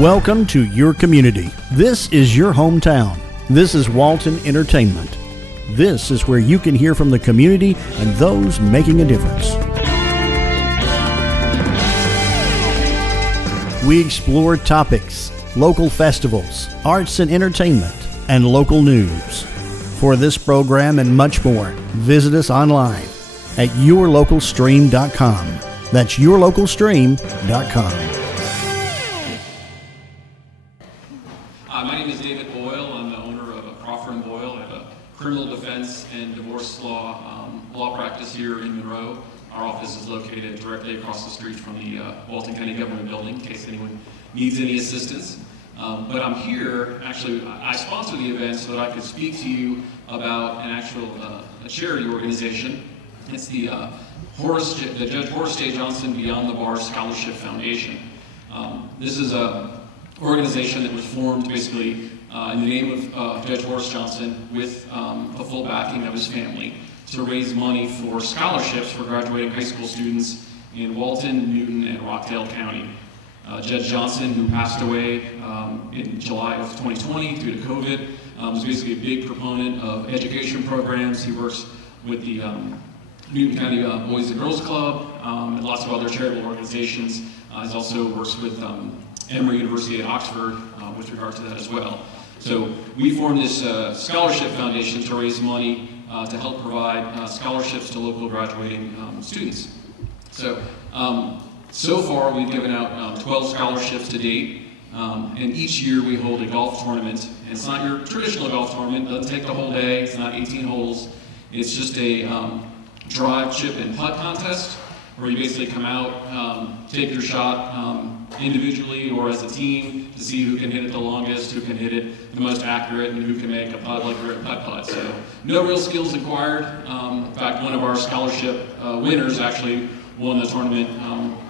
Welcome to your community. This is your hometown. This is Walton Entertainment. This is where you can hear from the community and those making a difference. We explore topics, local festivals, arts and entertainment, and local news. For this program and much more, visit us online at yourlocalstream.com. That's yourlocalstream.com. My name is David Boyle. I'm the owner of Crawford & Boyle. I have a criminal defense and divorce law practice here in Monroe. Our office is located directly across the street from the Walton County Government Building, in case anyone needs any assistance. But I'm here, actually, I sponsor the event so that I could speak to you about an actual a charity organization. It's the Judge Horace J. Johnson Beyond the Bar Scholarship Foundation. This is a organization that was formed basically in the name of Judge Horace Johnson with the full backing of his family to raise money for scholarships for graduating high school students in Walton, Newton, and Rockdale County. Judge Johnson, who passed away in July of 2020 due to COVID, was basically a big proponent of education programs. He works with the Newton County Boys and Girls Club and lots of other charitable organizations. He also works with Emory University at Oxford with regard to that as well. So we formed this scholarship foundation to raise money to help provide scholarships to local graduating students. So, so far we've given out 12 scholarships to date, and each year we hold a golf tournament. And it's not your traditional golf tournament, it doesn't take the whole day, it's not 18 holes. It's just a drive, chip, and putt contest where you basically come out, take your shot individually or as a team to see who can hit it the longest, who can hit it the most accurate, and who can make a putt like a putt-putt. So no real skills acquired. In fact, one of our scholarship winners actually won the tournament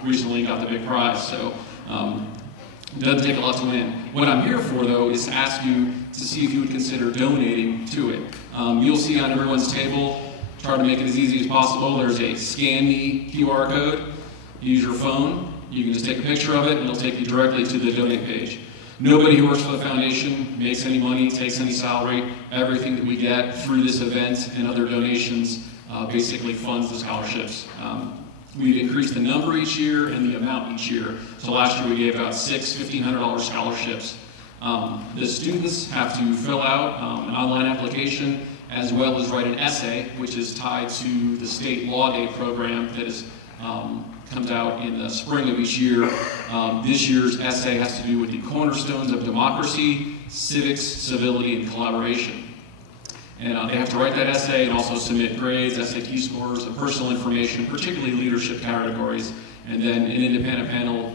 recently, got the big prize. So it doesn't take a lot to win. What I'm here for, though, is to ask you to see if you would consider donating to it. You'll see on everyone's table, try to make it as easy as possible. There's a Scan Me QR code. Use your phone. You can just take a picture of it, and it'll take you directly to the donate page. Nobody who works for the foundation makes any money, takes any salary. Everything that we get through this event and other donations basically funds the scholarships. We've increased the number each year and the amount each year. So last year we gave out 6 $1,500 scholarships. The students have to fill out an online application as well as write an essay, which is tied to the state law day program that is comes out in the spring of each year. This year's essay has to do with the cornerstones of democracy, civics, civility, and collaboration. And they have to write that essay and also submit grades, SAT scores, and personal information, particularly leadership categories. And then an independent panel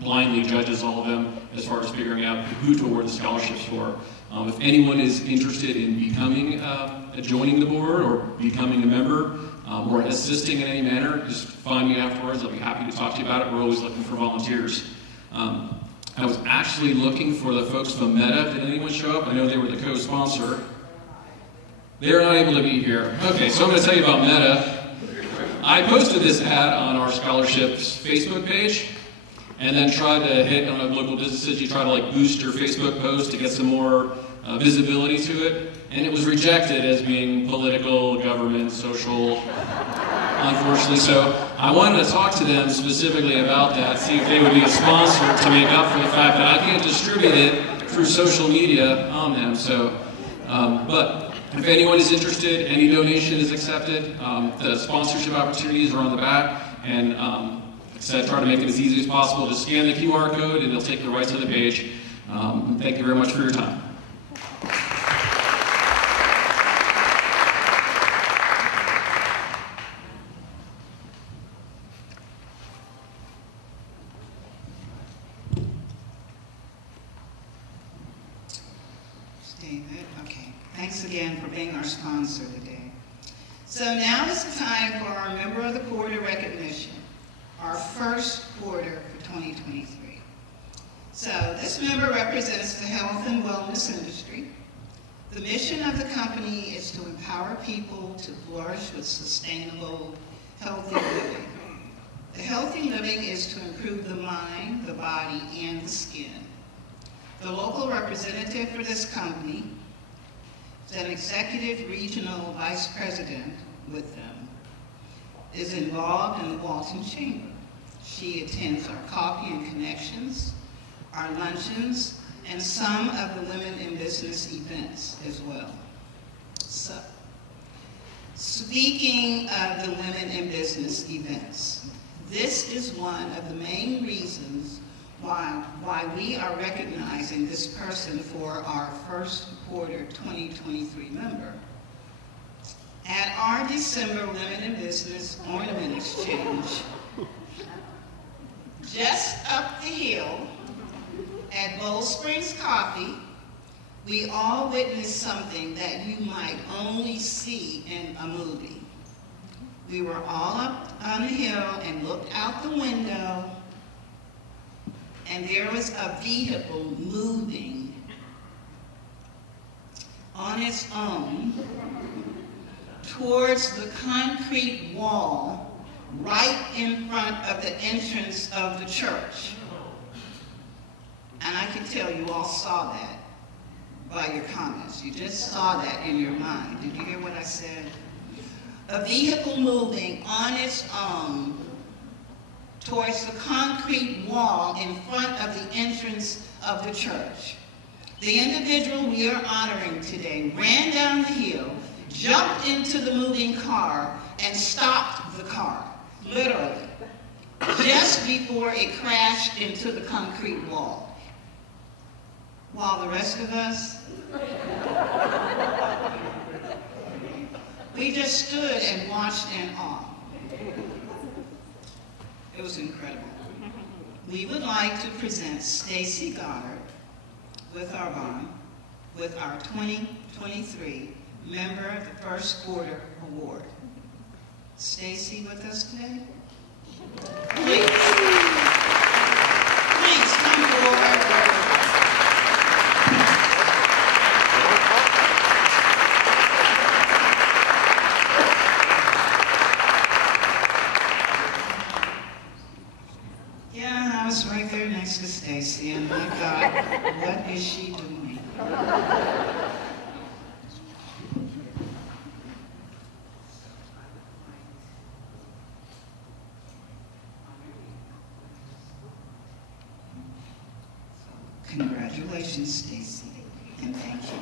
blindly judges all of them as far as figuring out who to award the scholarships for. If anyone is interested in becoming, joining the board or becoming a member or assisting in any manner, just find me afterwards. I'll be happy to talk to you about it. We're always looking for volunteers. I was actually looking for the folks from Meta. Did anyone show up? I know they were the co-sponsor. They're not able to be here. Okay, so I'm going to tell you about Meta. I posted this ad on our scholarships Facebook page, and then tried to hit on local businesses. You try to like boost your Facebook post to get some more visibility to it, and it was rejected as being political, government, social, unfortunately. So I wanted to talk to them specifically about that, see if they would be a sponsor to make up for the fact that I can't distribute it through social media on them. So, but if anyone is interested, any donation is accepted. The sponsorship opportunities are on the back, and like I said, try to make it as easy as possible. Just scan the QR code, and it'll take you right to the page. Thank you very much for your time. David, okay. Thanks again for being our sponsor today. So now is the time for our Member of the Quarter recognition, our first quarter for 2023. So this member represents the health and wellness industry. The mission of the company is to empower people to flourish with sustainable, healthy living. The healthy living is to improve the mind, the body, and the skin. The local representative for this company is an executive regional vice president with them, is involved in the Walton Chamber. She attends our coffee and connections, our luncheons, and some of the Women in Business events as well. So, speaking of the Women in Business events, this is one of the main reasons why we are recognizing this person for our first quarter 2023 member. At our December Women in Business Ornament Exchange, just up the hill at Bowl Springs Coffee, we all witnessed something that you might only see in a movie. We were all up on the hill and looked out the window, and there was a vehicle moving on its own towards the concrete wall right in front of the entrance of the church. And I can tell you all saw that by your comments. You just saw that in your mind. Did you hear what I said? A vehicle moving on its own towards the concrete wall in front of the entrance of the church. The individual we are honoring today ran down the hill, jumped into the moving car, and stopped the car, literally, just before it crashed into the concrete wall. While the rest of us, we just stood and watched in awe. It was incredible. We would like to present Stacy Goddard with our bond, with our 2023 Member of the First Quarter Award. Stacy with us today? Please. Please come forward. Yeah, I was right there next to Stacy, and my God, what is she doing? Congratulations, Stacy, and thank you.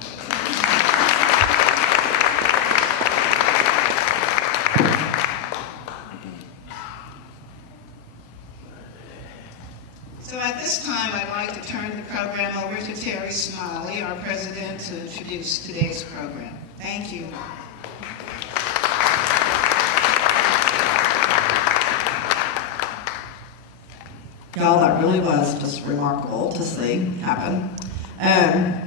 So at this time, I'd like to turn the program over to Terry Smiley, our president, to introduce today's program. Thank you. Y'all, that really was just remarkable to see happen.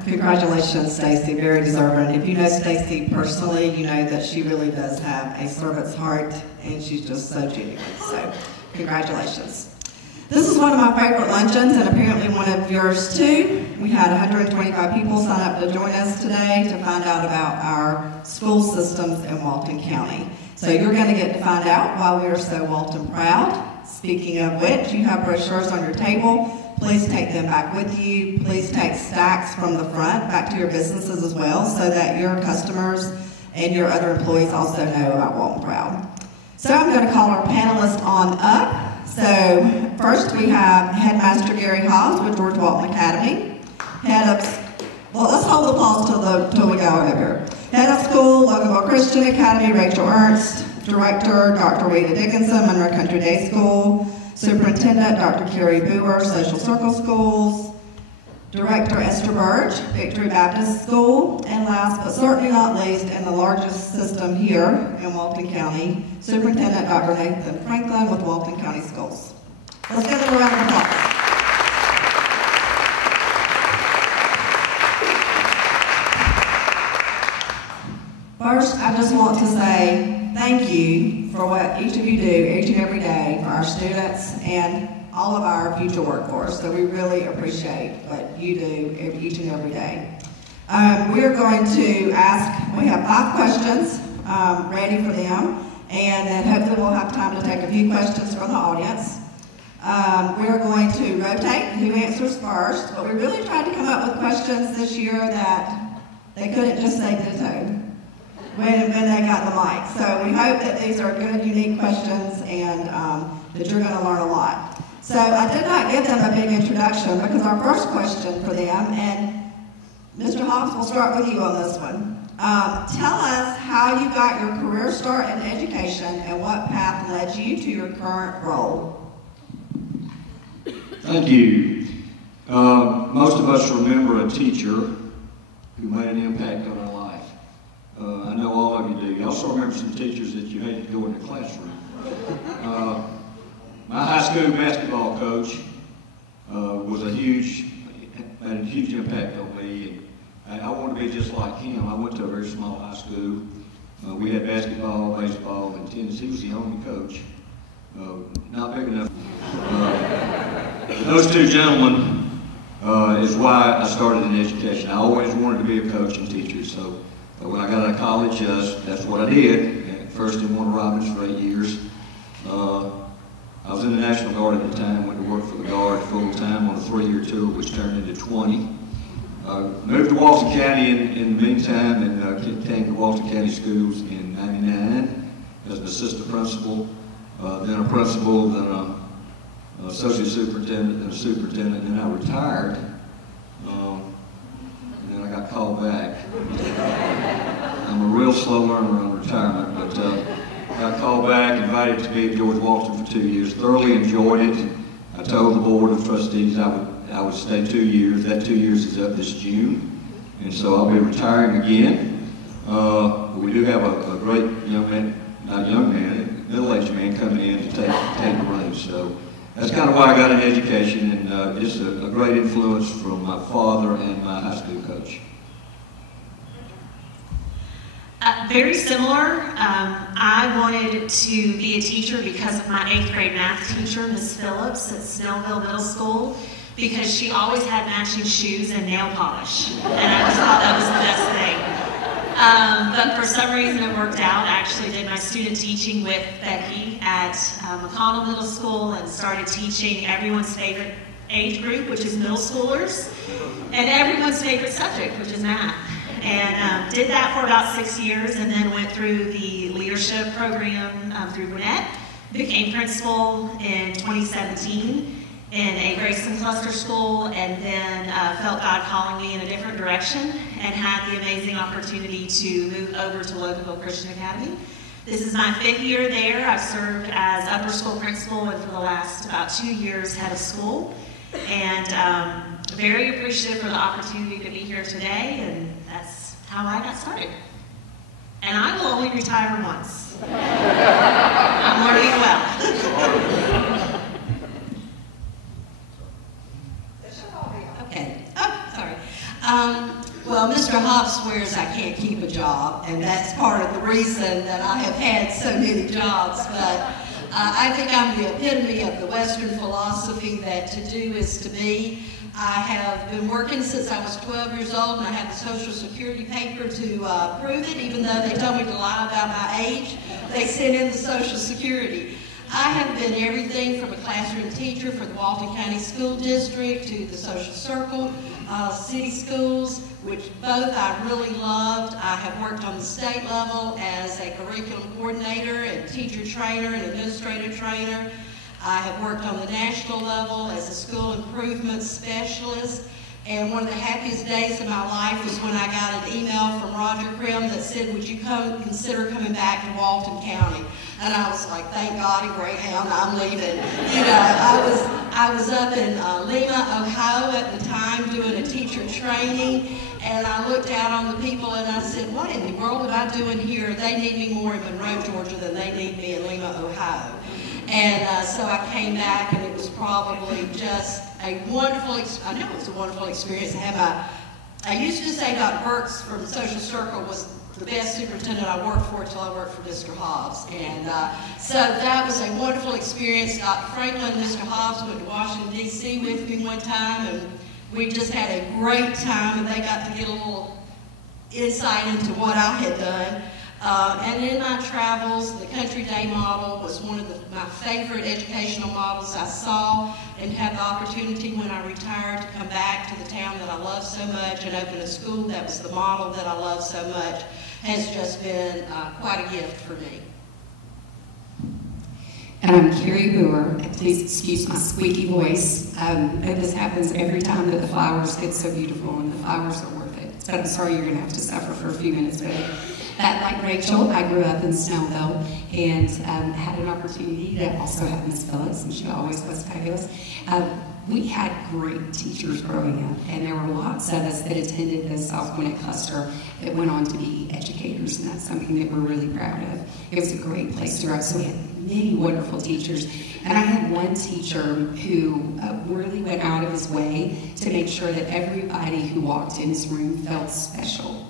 Congratulations, Stacy, very deserving. If you know Stacy personally, you know that she really does have a servant's heart, and she's just so genuine. So, congratulations. This is one of my favorite luncheons, and apparently one of yours too. We had 125 people sign up to join us today to find out about our school systems in Walton County. So you're going to get to find out why we are so Walton proud. Speaking of which, you have brochures on your table. Please take them back with you. Please take stacks from the front back to your businesses as well, so that your customers and your other employees also know about Walton Proud. So I'm going to call our panelists on up. So first we have Headmaster Gary Hobbs with George Walton Academy. Let's hold the pause till we go over here. Head of School, Loganville Christian Academy, Rachel Ernst. Director, Dr. Rita Dickinson, Monroe Country Day School. Superintendent, Dr. Carrie Boer, Social Circle Schools. Director, Esther Birch, Victory Baptist School. And last but certainly not least, in the largest system here in Walton County, Superintendent Dr. Nathan Franklin with Walton County Schools. Let's give them a round of applause. First, I just want to say thank you for what each of you do each and every day for our students and all of our future workforce. So we really appreciate what you do each and every day. We're going to ask, we have 5 questions ready for them, and then hopefully we'll have time to take a few questions from the audience. We're going to rotate who answers first, but we really tried to come up with questions this year that they couldn't just say ditto when they got the mic. So we hope that these are good, unique questions and that you're going to learn a lot. So I did not give them a big introduction because our first question for them, and Mr. Hobbs, we'll start with you on this one. Tell us how you got your career start in education and what path led you to your current role. Thank you. Most of us remember a teacher who made an impact on our life. I know all of you do. You also remember some teachers that you hated to go in the classroom. My high school basketball coach had a huge impact on me. And I wanted to be just like him. I went to a very small high school. We had basketball, baseball, and tennis. He was the only coach. Not big enough. Those two gentlemen is why I started in education. I always wanted to be a coach and teacher, so when I got out of college, that's what I did. First in Warner Robins for 8 years. I was in the National Guard at the time, went to work for the Guard full-time on a 3-year tour, which turned into 20. Moved to Walton County in the meantime, and came to Walton County Schools in '99 as an assistant principal, then a principal, then a associate superintendent, then a superintendent, and then I retired, and then I got called back. I'm a real slow learner on retirement, but got called back, invited to be at George Walton for 2 years, thoroughly enjoyed it. I told the Board of Trustees I would stay 2 years. That 2 years is up this June, and so I'll be retiring again. We do have a great young man, not young man, middle-aged man coming in to take the reins. So that's kind of why I got an education, and just a great influence from my father and my high school coach. Very similar. I wanted to be a teacher because of my 8th grade math teacher, Miss Phillips at Snellville Middle School, because she always had matching shoes and nail polish, and I just thought that was the best thing. But for some reason it worked out. I actually did my student teaching with Becky at McConnell Middle School and started teaching everyone's favorite age group, which is middle schoolers, and everyone's favorite subject, which is math. And did that for about 6 years, and then went through the leadership program through Gwinnett, became principal in 2017 in a Grayson cluster school, and then felt God calling me in a different direction and had the amazing opportunity to move over to Loganville Christian Academy. This is my 5th year there. I've served as upper school principal and for the last about 2 years head of school, and very appreciative for the opportunity to be here today, and that's how I got started. And I will only retire once. I'm learning well. Okay. Oh, sorry. Well, Mr. Hobbs swears I can't keep a job, and that's part of the reason that I have had so many jobs, but I think I'm the epitome of the Western philosophy that to do is to be. I have been working since I was 12 years old, and I have the Social Security paper to prove it, even though they told me to lie about my age. They sent in the Social Security. I have been everything from a classroom teacher for the Walton County School District to the Social Circle, city schools, which both I really loved. I have worked on the state level as a curriculum coordinator and teacher trainer and administrative trainer. I have worked on the national level as a school improvement specialist. And one of the happiest days of my life was when I got an email from Roger Krim that said, would you consider coming back to Walton County? And I was like, thank God, a Greyhound, I'm leaving. You know, I was up in Lima, Ohio at the time doing a teacher training, and I looked out on the people and I said, what in the world am I doing here? They need me more in Monroe, Georgia than they need me in Lima, Ohio. And so I came back, and it was probably just a wonderful, I know it was a wonderful experience. I used to say Dr. Burks from Social Circle was the best superintendent I worked for until I worked for Mr. Hobbs. And so that was a wonderful experience. Dr. Franklin and Mr. Hobbs went to Washington, D.C. with me one time, and we just had a great time, and they got to get a little insight into what I had done. And in my travels, the Country Day model was one of my favorite educational models I saw, and had the opportunity when I retired to come back to the town that I love so much and open a school that was the model that I love so much, has just been quite a gift for me. And I'm Carrie Hoover, and please excuse my squeaky voice. And this happens every time that the flowers get so beautiful, and the flowers are worth it. But I'm sorry you're going to have to suffer for a few minutes. But like Rachel, I grew up in Snellville and had an opportunity to also have Miss Phillips, and she always was fabulous. We had great teachers growing up, and there were lots of us that attended the South Gwinnett cluster that went on to be educators, and that's something that we're really proud of. It was a great place to grow up, so we had many wonderful teachers. And I had one teacher who really went out of his way to make sure that everybody who walked in his room felt special.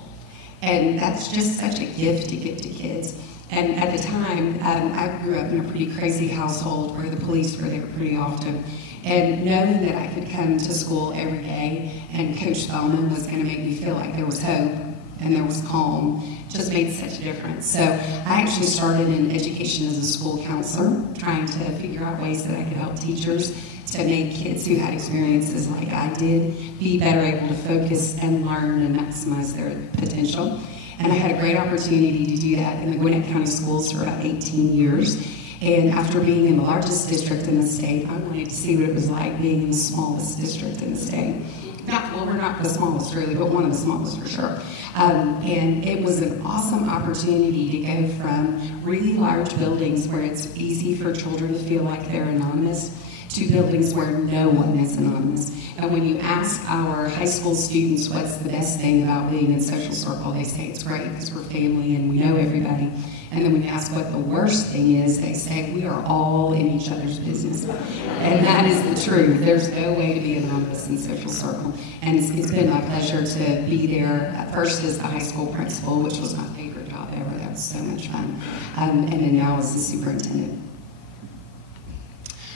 And that's just such a gift to give to kids. And at the time, I grew up in a pretty crazy household where the police were there pretty often. And knowing that I could come to school every day and Coach Spellman was going to make me feel like there was hope and there was calm just made such a difference. So I actually started in education as a school counselor, trying to figure out ways that I could help teachers to make kids who had experiences like I did be better able to focus and learn and maximize their potential. And I had a great opportunity to do that in the Gwinnett County Schools for about 18 years. And after being in the largest district in the state, I wanted to see what it was like being in the smallest district in the state. Well, we're not the smallest really, but one of the smallest for sure. And it was an awesome opportunity to go from really large buildings where it's easy for children to feel like they're anonymous to buildings where no one is anonymous. And when you ask our high school students what's the best thing about being in social circle, they say it's great because we're family and we know everybody. And then when you ask what the worst thing is, they say we are all in each other's business. And that is the truth. There's no way to be anonymous in social circle. And it's been my pleasure to be there at first as the high school principal, which was my favorite job ever. That was so much fun. And then now as the superintendent.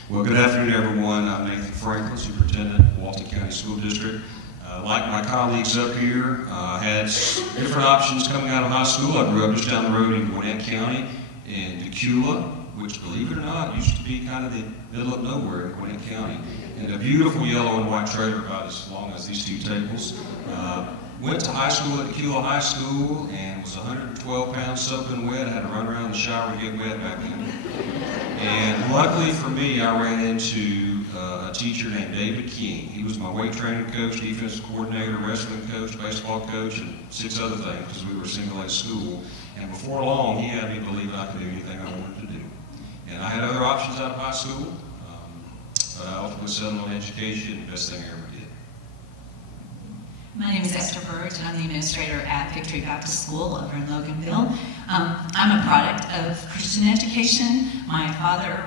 Well, good afternoon, everyone. I'm Nathan Franklin, Superintendent, Walton County School District. Like my colleagues up here, had different options coming out of high school. I grew up just down the road in Gwinnett County in Decula, which, believe it or not, used to be kind of the middle of nowhere in Gwinnett County. And a beautiful yellow and white trailer about as long as these two tables. Went to high school at Decula High School and was 112 pounds soaking wet. I had to run around the shower to get wet back then. And luckily for me, I ran into a teacher named David King. He was my weight training coach, defensive coordinator, wrestling coach, baseball coach, and 6 other things because we were a single-A school. And before long, he had me believe I could do anything I wanted to do. And I had other options out of high school, but I ultimately settled on education, the best thing I ever did. My name is Esther Burge, and I'm the administrator at Victory Baptist School over in Loganville. I'm a product of Christian education. My father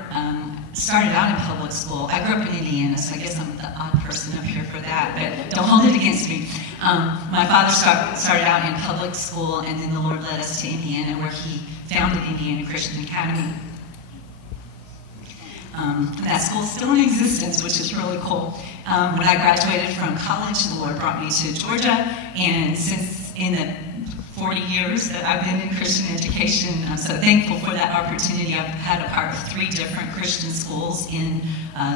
started out in public school. I grew up in Indiana, so I guess I'm the odd person up here for that, but don't hold it against me. My father started out in public school, and then the Lord led us to Indiana, where he founded Indiana Christian Academy. That school's still in existence, which is really cool. When I graduated from college, the Lord brought me to Georgia, and since in the 40 years that I've been in Christian education, I'm so thankful for that opportunity. I've had a part of 3 different Christian schools in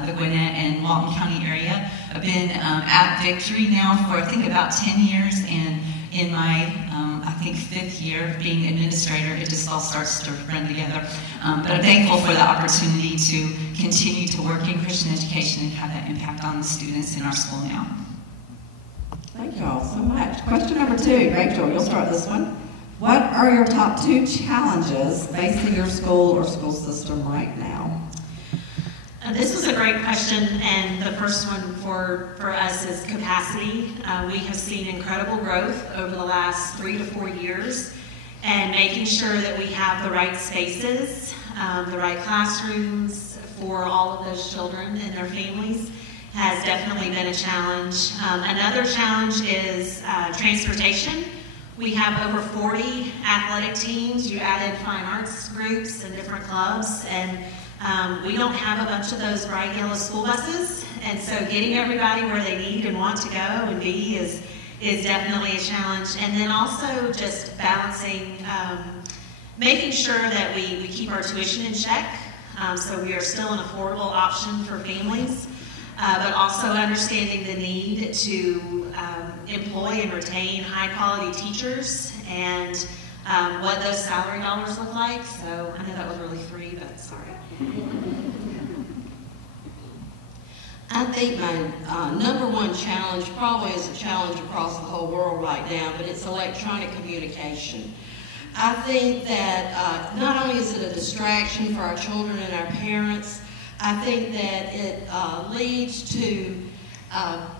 the Gwinnett and Walton County area. I've been at Victory now for I think about 10 years, and in my, I think 5th year of being administrator, it just all starts to run together. But I'm thankful for the opportunity to continue to work in Christian education and have that impact on the students in our school now. Thank you all so much. Question number 2, Rachel, you'll start this one. What are your top 2 challenges facing your school or school system right now? This was a great question, and the first one for us is capacity. We have seen incredible growth over the last 3 to 4 years, and making sure that we have the right spaces, the right classrooms for all of those children and their families has definitely been a challenge. Another challenge is transportation. We have over 40 athletic teams. You add in fine arts groups and different clubs, and we don't have a bunch of those bright yellow school buses, and so getting everybody where they need and want to go and be is definitely a challenge. And then also just balancing making sure that we keep our tuition in check, so we are still an affordable option for families, but also understanding the need to employ and retain high-quality teachers and what those salary dollars look like. So I know that was really free, but sorry. I think my number one challenge probably is a challenge across the whole world right now, but it's electronic communication. I think that not only is it a distraction for our children and our parents, I think that it leads to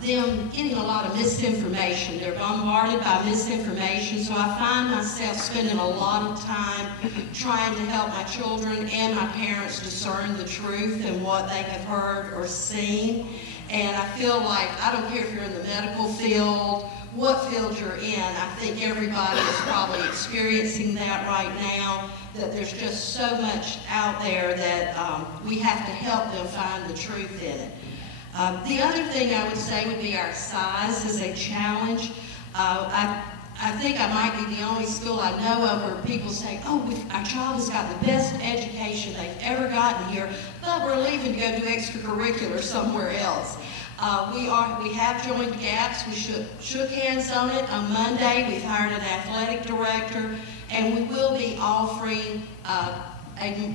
them getting a lot of misinformation. They're bombarded by misinformation, so I find myself spending a lot of time trying to help my children and my parents discern the truth and what they have heard or seen. And I feel like, I don't care if you're in the medical field, what field you're in, I think everybody is probably experiencing that right now, that there's just so much out there that we have to help them find the truth in it. The other thing I would say would be our size is a challenge. I think I might be the only school I know of where people say, oh, our child has got the best education they've ever gotten here, but we're leaving to go do extracurricular somewhere else. We have joined GAPS. We shook hands on it on Monday. We've hired an athletic director, and we will be offering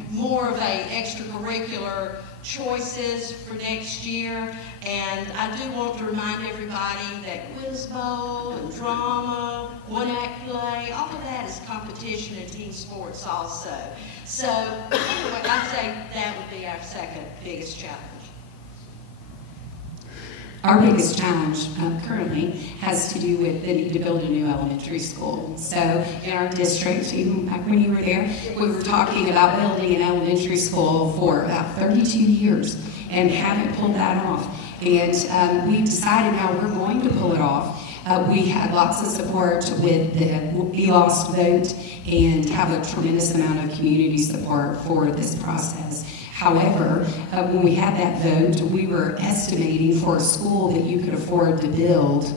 more of a extracurricular choices for next year. And I do want to remind everybody that Quiz Bowl and drama, one-act play, all of that is competition and team sports also. So anyway, I'd say that would be our second biggest challenge. Our biggest challenge currently has to do with the need to build a new elementary school. So in our district, even back when you were there, we were talking about building an elementary school for about 32 years and haven't pulled that off. And we've decided now we're going to pull it off. We had lots of support with the We Lost vote and have a tremendous amount of community support for this process. However, when we had that vote, we were estimating for a school that you could afford to build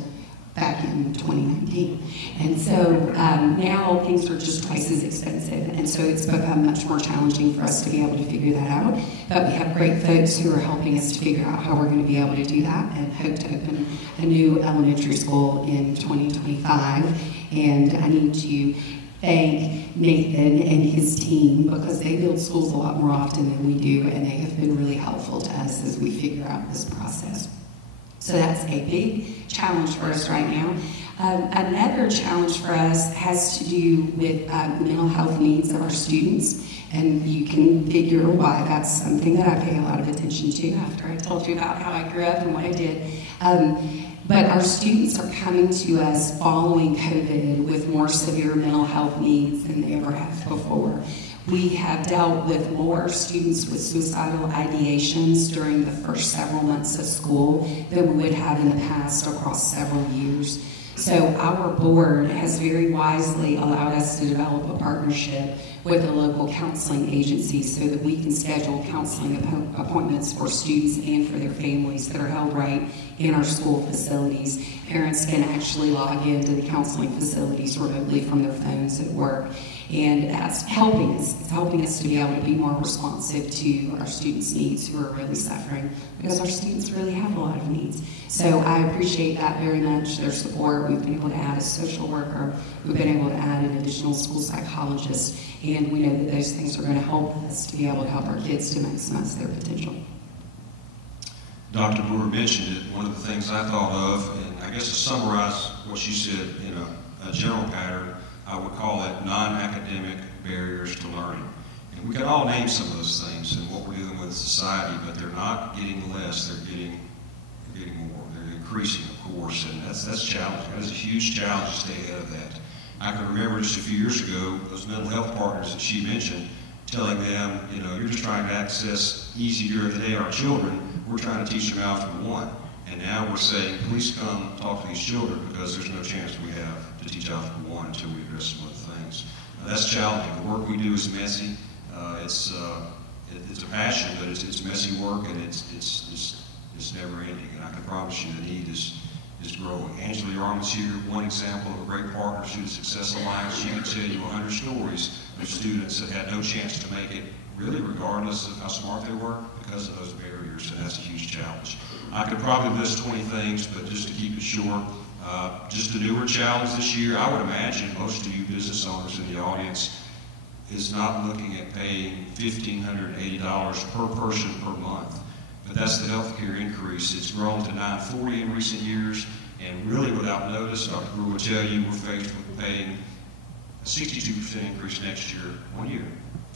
back in 2019. And so now things are just twice as expensive. And so it's become much more challenging for us to be able to figure that out. But we have great folks who are helping us to figure out how we're going to be able to do that and hope to open a new elementary school in 2025. And I need to thank Nathan and his team because they build schools a lot more often than we do, and they have been really helpful to us as we figure out this process. So that's a big challenge for us right now. Another challenge for us has to do with the mental health needs of our students, and you can figure why that's something that I pay a lot of attention to after I told you about how I grew up and what I did. But our students are coming to us following COVID with more severe mental health needs than they ever have before. We have dealt with more students with suicidal ideations during the first several months of school than we would have in the past across several years. So our board has very wisely allowed us to develop a partnership with a local counseling agency so that we can schedule counseling appointments for students and for their families that are held right in our school facilities. Parents can actually log into the counseling facilities remotely from their phones at work. And that's helping us. It's helping us to be able to be more responsive to our students' needs who are really suffering, because our students really have a lot of needs. So I appreciate that very much, their support. We've been able to add a social worker. We've been able to add an additional school psychologist. And we know that those things are going to help us to be able to help our kids to maximize their potential. Dr. Brewer mentioned it. One of the things I thought of, and I guess to summarize what she said in a general pattern, I would call it non-academic barriers to learning. And we can all name some of those things and what we're dealing with in society, but they're not getting less, they're getting more. They're increasing, of course, and that's challenging. That's a huge challenge to stay ahead of that. I can remember just a few years ago, those mental health partners that she mentioned, telling them, you're just trying to access easy during the day our children. We're trying to teach them Algebra 1. And now we're saying, please come talk to these children because there's no chance we have to teach Algebra 1 until we address some other things. That's challenging. The work we do is messy. It's a passion, but it's messy work, and it's never ending. And I can promise you the need is is growing. Angela Yarman's here, one example of a great partner through the Success Alliance. She can tell you 100 stories of students that had no chance to make it, really regardless of how smart they were, because of those barriers, and that's a huge challenge. I could probably list 20 things, but just to keep it short, just a newer challenge this year, I would imagine most of you business owners in the audience is not looking at paying $1,580 per person per month. But that's the healthcare increase. It's grown to $940 in recent years, and really without notice, Dr. Brewer will tell you we're faced with paying a 62% increase next year, 1 year.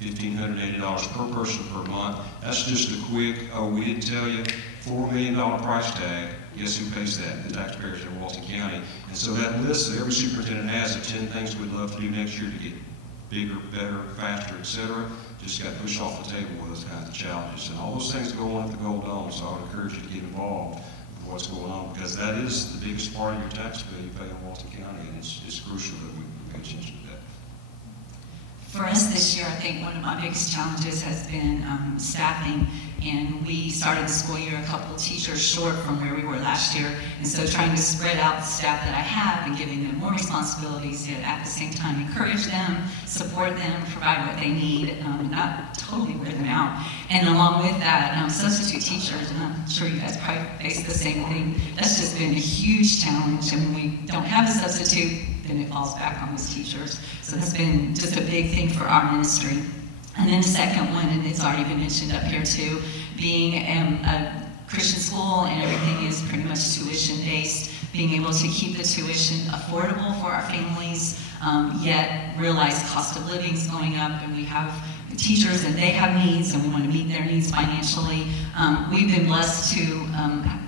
$1,580 per person per month. That's just a quick, oh, we didn't tell you, $4 million price tag. Guess who pays that? The taxpayers in Walton County. And so that list that every superintendent has of 10 things we'd love to do next year to get bigger, better, faster, et cetera, just got pushed off the table with those kinds of challenges. And all those things go on at the Gold Dome, so I would encourage you to get involved with what's going on, because that is the biggest part of your tax bill you pay in Walton County, and it's crucial that we pay attention to that. For us this year, I think one of my biggest challenges has been staffing, and we started the school year a couple of teachers short from where we were last year, and so trying to spread out the staff that I have and giving them more responsibilities, yet at the same time encourage them, support them, provide what they need, not totally wear them out. And along with that, substitute teachers, and I'm sure you guys probably face the same thing, that's just been a huge challenge, and when we don't have a substitute, then it falls back on those teachers. So that's been just a big thing for our ministry. And then the second one, and it's already been mentioned up here too, being a Christian school and everything is pretty much tuition-based, being able to keep the tuition affordable for our families, yet realize cost of living is going up, and we have teachers and they have needs and we want to meet their needs financially. We've been blessed to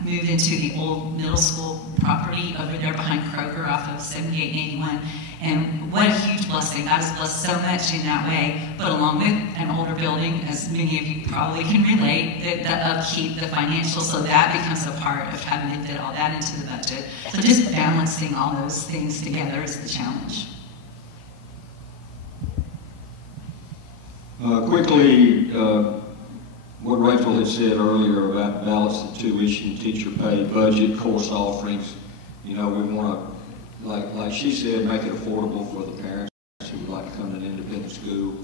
move into the old middle school property over there behind Kroger off of 78 and 81. And what a huge blessing. God has blessed so much in that way. But along with an older building, as many of you probably can relate, the upkeep, the financial, so that becomes a part of having to fit all that into the budget. So just balancing all those things together is the challenge. Quickly, what Rachel had said earlier about balance the tuition, teacher pay, budget, course offerings. You know, we want to, like she said, make it affordable for the parents who would like to come to an independent school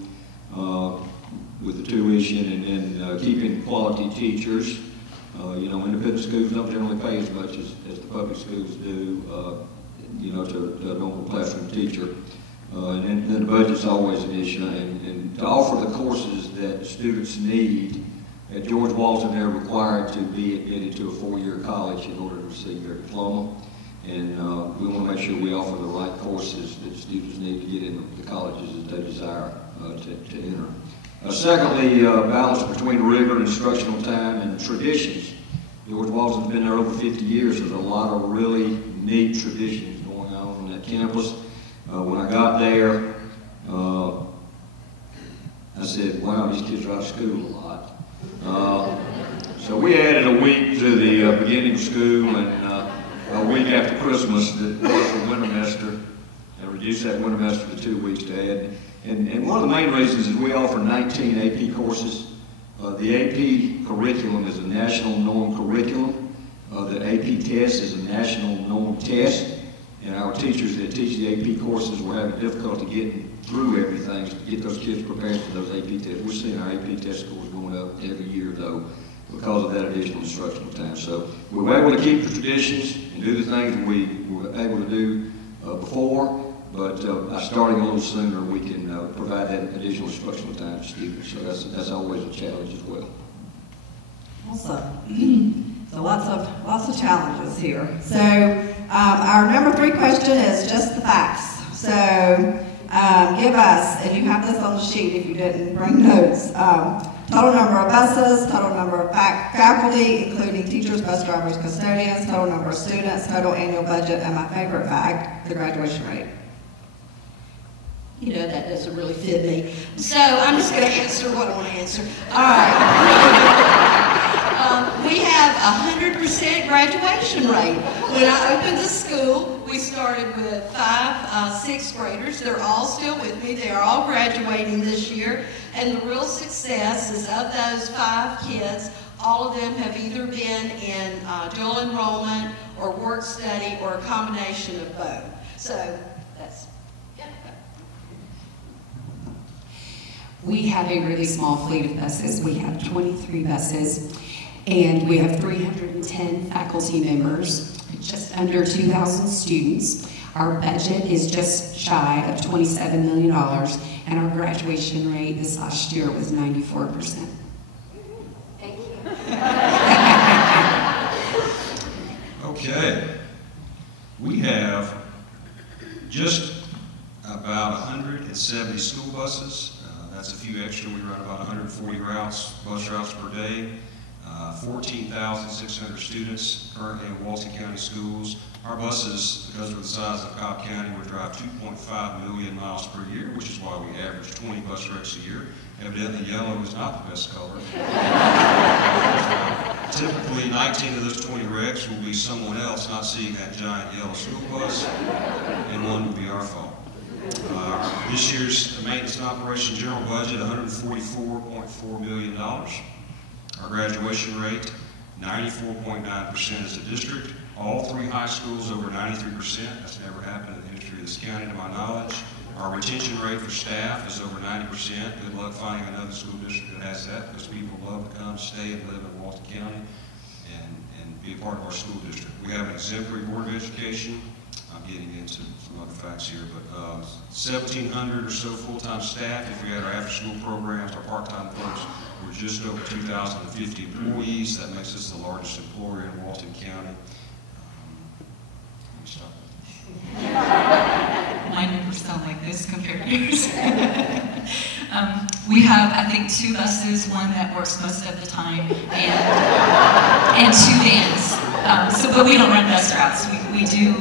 with the tuition, and then keeping quality teachers. You know, independent schools don't generally pay as much as the public schools do, you know, to a normal classroom teacher. And then the budget's always an issue, and to offer the courses that students need. At George Walton, they're required to be admitted to a 4-year college in order to receive their diploma, and we want to make sure we offer the right courses that students need to get in the colleges that they desire to enter. Secondly, balance between rigor, instructional time, and traditions. George Walton's been there over 50 years. There's a lot of really neat traditions going on that campus. When I got there, I said, wow, these kids are out of school a lot. So we added a week to the beginning of school, and a week after Christmas that was for wintermester, and reduced that wintermester to 2 weeks to add. And one of the main reasons is we offer 19 AP courses. The AP curriculum is a national norm curriculum. The AP test is a national norm test. And our teachers that teach the AP courses were having difficulty getting through everything to get those kids prepared for those AP tests. We're seeing our AP test scores going up every year, though, because of that additional instructional time. So we were able to keep the traditions and do the things that we were able to do before, but by starting a little sooner, we can provide that additional instructional time to students. So that's always a challenge as well. Awesome. So lots of challenges here. So our number 3 question is just the facts. So give us, and you have this on the sheet if you didn't bring notes, total number of buses, total number of faculty, including teachers, bus drivers, custodians, total number of students, total annual budget, and my favorite fact, the graduation rate. You know, that doesn't really fit me. So I'm just going to answer what I want to answer. All right. We have a 100% graduation rate. When I opened the school, we started with 5 6th graders. They're all still with me. They are all graduating this year. And the real success is of those 5 kids, All of them have either been in dual enrollment or work study or a combination of both. So that's, yeah. We have a really small fleet of buses. We have 23 buses, and we have 310 faculty members, just under 2,000 students. Our budget is just shy of $27 million, and our graduation rate this last year was 94%. Thank you. Okay. We have just about 170 school buses. That's a few extra. We run about 140 bus routes per day. 14,600 students currently in Walton County schools. Our buses, because of the size of Cobb County, would drive 2.5 million miles per year, which is why we average 20 bus wrecks a year. Evidently, yellow is not the best color. Typically, 19 of those 20 wrecks will be someone else not seeing that giant yellow school bus, and one will be our fault. This year's maintenance and operation general budget, $144.4 million. Our graduation rate, 94.9% as a district. All three high schools over 93%. That's never happened in the history of this county to my knowledge. Our retention rate for staff is over 90%. Good luck finding another school district that has that, because people love to come, stay, and live in Walton County and be a part of our school district. We have an exemplary board of education. I'm getting into some other facts here, but 1,700 or so full-time staff. If we had our after-school programs, our part-time folks, we're just over 2,050 employees. That makes us the largest employer in Walton County. Let me stop. My numbers sound like this compared to yours. We have, I think, 2 buses, one that works most of the time, and 2 vans. But we don't run bus routes. We do.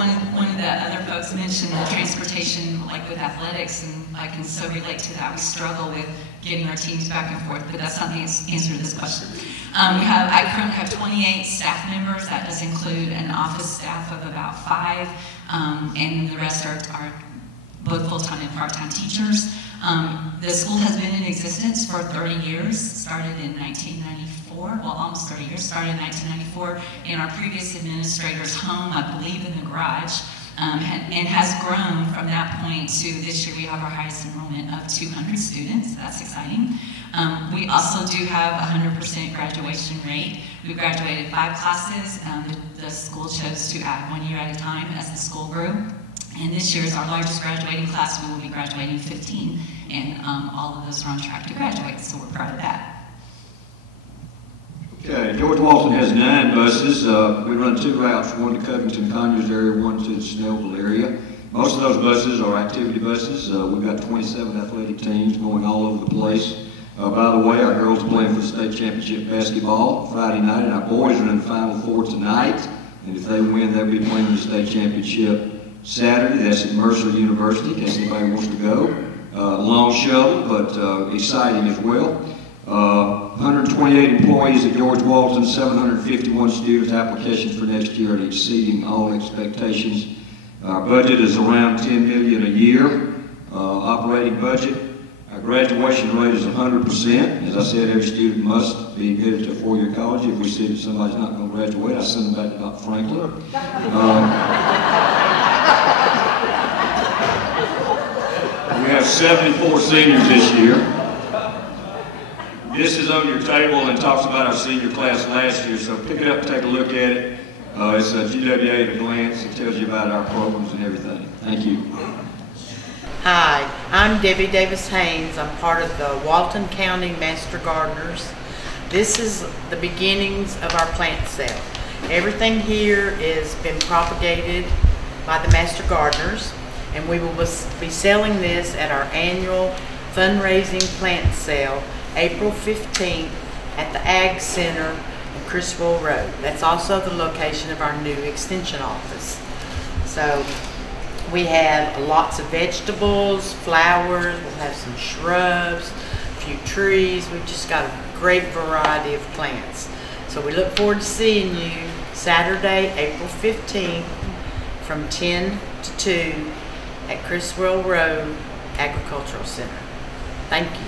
One of the other folks mentioned the transportation, like with athletics, and I can so relate to that. We struggle with getting our teams back and forth, but that's not the answer to this question. I currently have 28 staff members. That does include an office staff of about 5, and the rest are both full-time and part-time teachers. The school has been in existence for 30 years, started in 1994, well, almost 30 years, started in 1994 in our previous administrator's home, I believe in the garage, and has grown from that point to this year we have our highest enrollment of 200 students. That's exciting. We also do have a 100% graduation rate. We graduated 5 classes. The school chose to add 1 year at a time as the school grew. And this year is our largest graduating class. We will be graduating 15, and all of those are on track to graduate, so we're proud of that. Okay, George Walton has 9 buses. We run 2 routes, one to Covington Conyers area, one to the Snellville area. Most of those buses are activity buses. We've got 27 athletic teams going all over the place. By the way, our girls are playing for the state championship basketball Friday night, and our boys are in the Final Four tonight. And if they win, they'll be playing in the state championship Saturday. That's at Mercer University, in case anybody wants to go. Long show, but exciting as well. 128 employees at George Walton, 751 students. Applications for next year are exceeding all expectations. Our budget is around $10 million a year. Operating budget. Our graduation rate is 100%. As I said, every student must be admitted to a 4-year college. If we see that somebody's not going to graduate, I send them back to Dr. Franklin. We have 74 seniors this year. This is on your table and talks about our senior class last year, so pick it up and take a look at it. It's a GWA at a glance. It tells you about our programs and everything. Thank you. Hi, I'm Debbie Davis Haynes. I'm part of the Walton County Master Gardeners. This is the beginnings of our plant sale. Everything here has been propagated by the Master Gardeners, and we will be selling this at our annual fundraising plant sale April 15th at the Ag Center on Criswell Road. That's also the location of our new extension office. So we have lots of vegetables, flowers, we'll have some shrubs, a few trees. We've just got a great variety of plants. So we look forward to seeing you Saturday, April 15th from 10 to 2 at Criswell Road Agricultural Center. Thank you.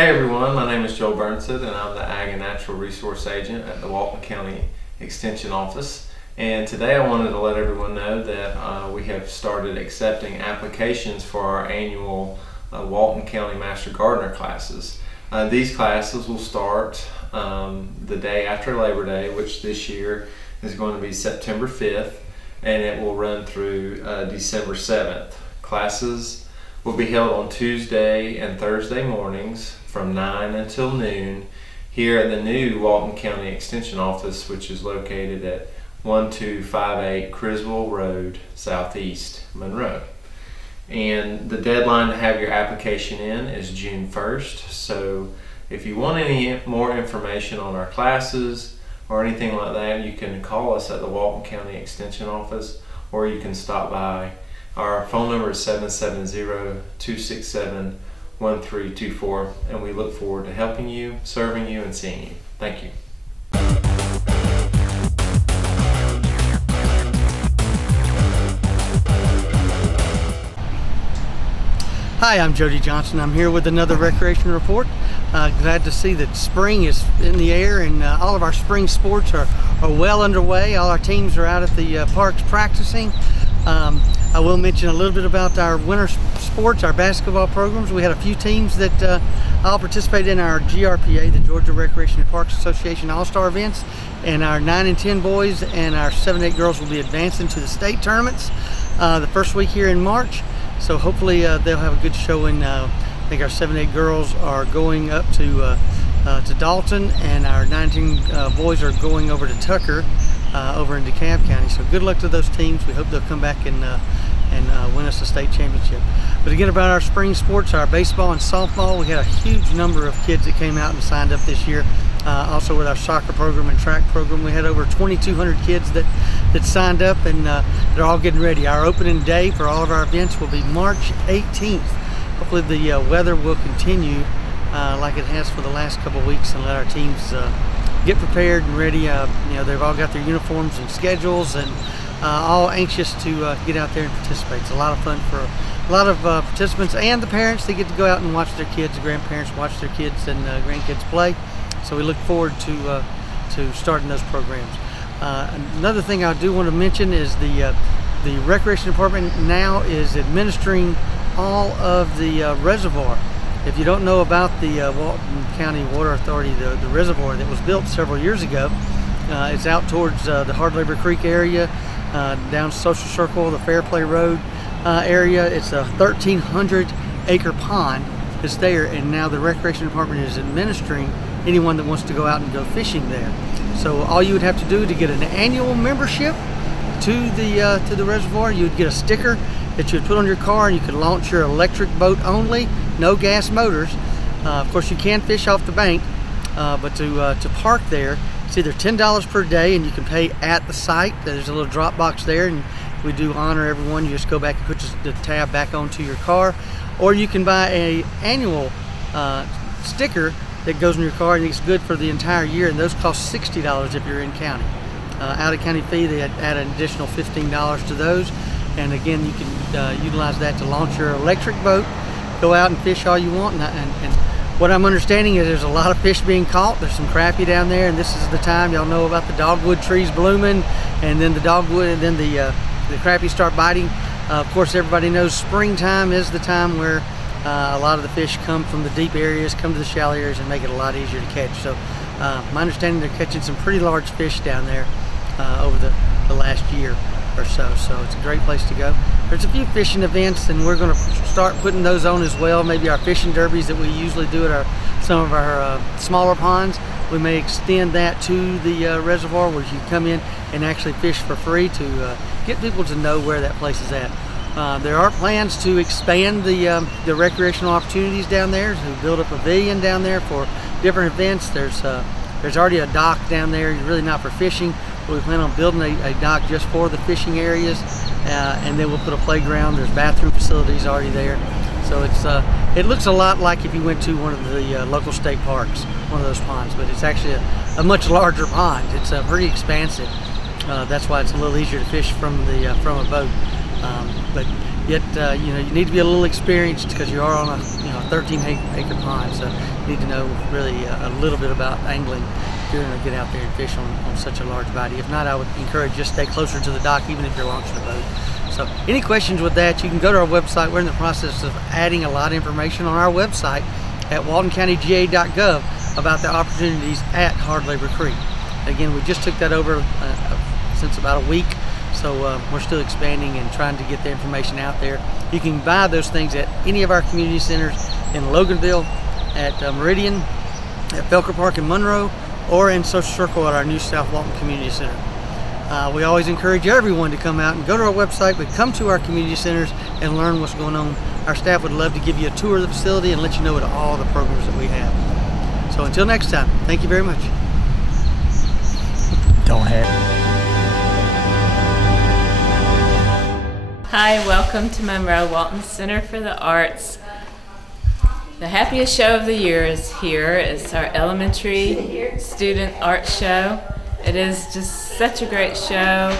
Hey everyone, my name is Joel Burnsett and I'm the Ag and Natural Resource Agent at the Walton County Extension Office. And today I wanted to let everyone know that we have started accepting applications for our annual Walton County Master Gardener classes. These classes will start the day after Labor Day, which this year is going to be September 5th, and it will run through December 7th. Classes will be held on Tuesday and Thursday mornings from 9 until noon here at the new Walton County Extension Office, which is located at 1258 Criswell Road, Southeast Monroe. And the deadline to have your application in is June 1st. So if you want any more information on our classes or anything like that, you can call us at the Walton County Extension Office, or you can stop by. Our phone number is 770-267-1324, and we look forward to helping you, serving you, and seeing you. Thank you. Hi, I'm Jody Johnson. I'm here with another recreation report. Glad to see that spring is in the air and all of our spring sports are well underway. All our teams are out at the parks practicing. I will mention a little bit about our winter sports, our basketball programs. We had a few teams that all participated in our GRPA, the Georgia Recreation and Parks Association All-Star events, and our 9 and 10 boys and our 7 and 8 girls will be advancing to the state tournaments the first week here in March. So hopefully they'll have a good showing. I think our 7 and 8 girls are going up to Dalton, and our 19 boys are going over to Tucker over in DeKalb County. So good luck to those teams. We hope they'll come back and win us a state championship. But again, about our spring sports, our baseball and softball, we had a huge number of kids that came out and signed up this year. Also with our soccer program and track program, we had over 2,200 kids that signed up, and they're all getting ready. Our opening day for all of our events will be March 18th. Hopefully the weather will continue like it has for the last couple of weeks, and let our teams get prepared and ready. You know, they've all got their uniforms and schedules, and all anxious to get out there and participate. It's a lot of fun for a lot of participants and the parents. They get to go out and watch their kids, the grandparents watch their kids and grandkids play. So we look forward to starting those programs. Another thing I do want to mention is the Recreation Department now is administering all of the reservoir. If you don't know about the Walton County Water Authority, the reservoir that was built several years ago, it's out towards the Hard Labor Creek area, down Social Circle, the Fairplay Road area. It's a 1,300-acre pond that's there, and now the Recreation Department is administering anyone that wants to go out and go fishing there. So all you would have to do to get an annual membership to the reservoir, you would get a sticker that you would put on your car, and you could launch your electric boat only, no gas motors. Of course, you can fish off the bank, but to park there, it's either $10 per day, and you can pay at the site. There's a little drop box there, and we do honor everyone. You just go back and put the tab back onto your car, or you can buy a annual sticker that goes in your car, and it's good for the entire year, and those cost $60 if you're in county. Out of county fee, they add an additional $15 to those, and again, you can utilize that to launch your electric boat, go out and fish all you want. And what I'm understanding is there's a lot of fish being caught. There's some crappie down there, and this is the time. Y'all know about the dogwood trees blooming, and then the dogwood, and then the crappie start biting. Of course, everybody knows springtime is the time where a lot of the fish come from the deep areas, come to the shallow areas, and make it a lot easier to catch. So my understanding, they're catching some pretty large fish down there over the last year or so. So it's a great place to go. There's a few fishing events, and we're going to start putting those on as well. Maybe our fishing derbies that we usually do at some of our smaller ponds, we may extend that to the reservoir, where you come in and actually fish for free to get people to know where that place is at. There are plans to expand the recreational opportunities down there, to build a pavilion down there for different events. There's already a dock down there, really not for fishing, but we plan on building a dock just for the fishing areas, and then we'll put a playground. There's bathroom facilities already there. So it looks a lot like if you went to one of the local state parks, one of those ponds, but it's actually a much larger pond. It's pretty expansive. That's why it's a little easier to fish from a boat. But yet, you know, you need to be a little experienced because you are on a 13-acre pond, so you need to know really a little bit about angling if you're going to get out there and fish on such a large body. If not, I would encourage just stay closer to the dock, even if you're launching a boat. So any questions with that, you can go to our website. We're in the process of adding a lot of information on our website at waltoncountyga.gov about the opportunities at Hard Labor Creek. Again, we just took that over since about a week, so we're still expanding and trying to get the information out there. You can buy those things at any of our community centers in Loganville, at Meridian, at Felker Park in Monroe, or in Social Circle at our new South Walton Community Center. We always encourage everyone to come out and go to our website, but come to our community centers and learn what's going on. Our staff would love to give you a tour of the facility and let you know about all the programs that we have. So until next time, thank you very much. Don't have. Hi, welcome to Monroe Walton Center for the Arts. The happiest show of the year is here. It's our elementary student art show. It is just such a great show.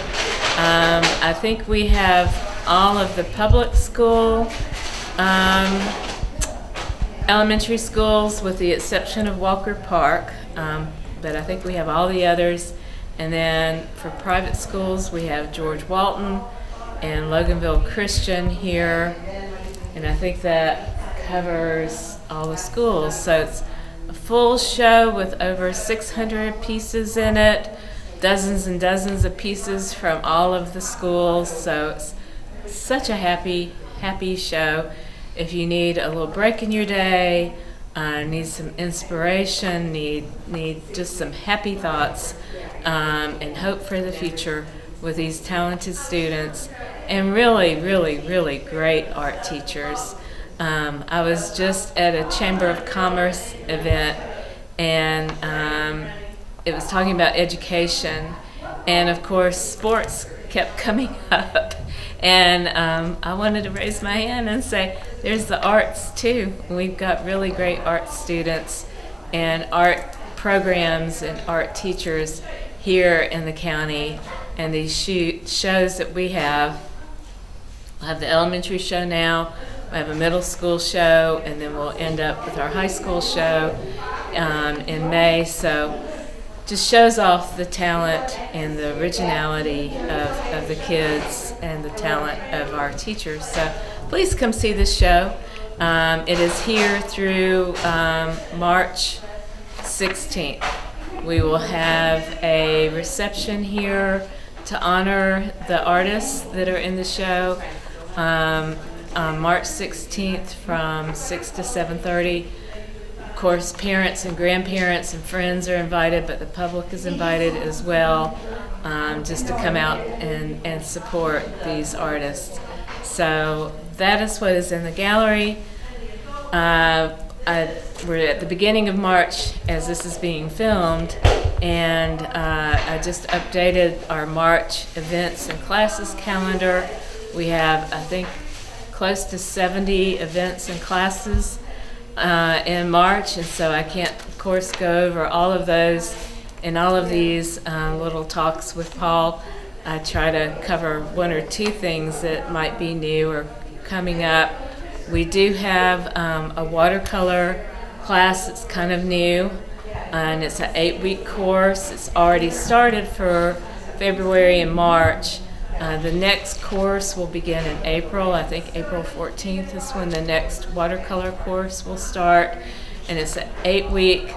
I think we have all of the public school elementary schools with the exception of Walker Park, but I think we have all the others. And then for private schools, we have George Walton and Loganville Christian here, and I think that covers all the schools. So it's a full show with over 600 pieces in it, dozens and dozens of pieces from all of the schools. So it's such a happy show. If you need a little break in your day, need some inspiration, need just some happy thoughts, and hope for the future with these talented students and really great art teachers. I was just at a Chamber of Commerce event, and it was talking about education, and of course sports kept coming up, and I wanted to raise my hand and say there's the arts too. We've got really great art students and art programs and art teachers here in the county, and these shows that we have. We'll have the elementary show now, we have a middle school show, and then we'll end up with our high school show in May. So just shows off the talent and the originality of the kids and the talent of our teachers. So please come see this show. It is here through March 16th. We will have a reception here to honor the artists that are in the show on March 16th from 6 to 7:30. Of course, parents and grandparents and friends are invited, but the public is invited as well, just to come out and support these artists. So that is what is in the gallery. We're at the beginning of March as this is being filmed, and I just updated our March events and classes calendar. We have, I think, close to 70 events and classes in March, and so I can't, of course, go over all of those in all of these little talks with Paul. I try to cover one or two things that might be new or coming up. We do have a watercolor class that's kind of new, and it's an 8-week course. It's already started for February and March. The next course will begin in April. I think April 14th is when the next watercolor course will start, and it's an 8-week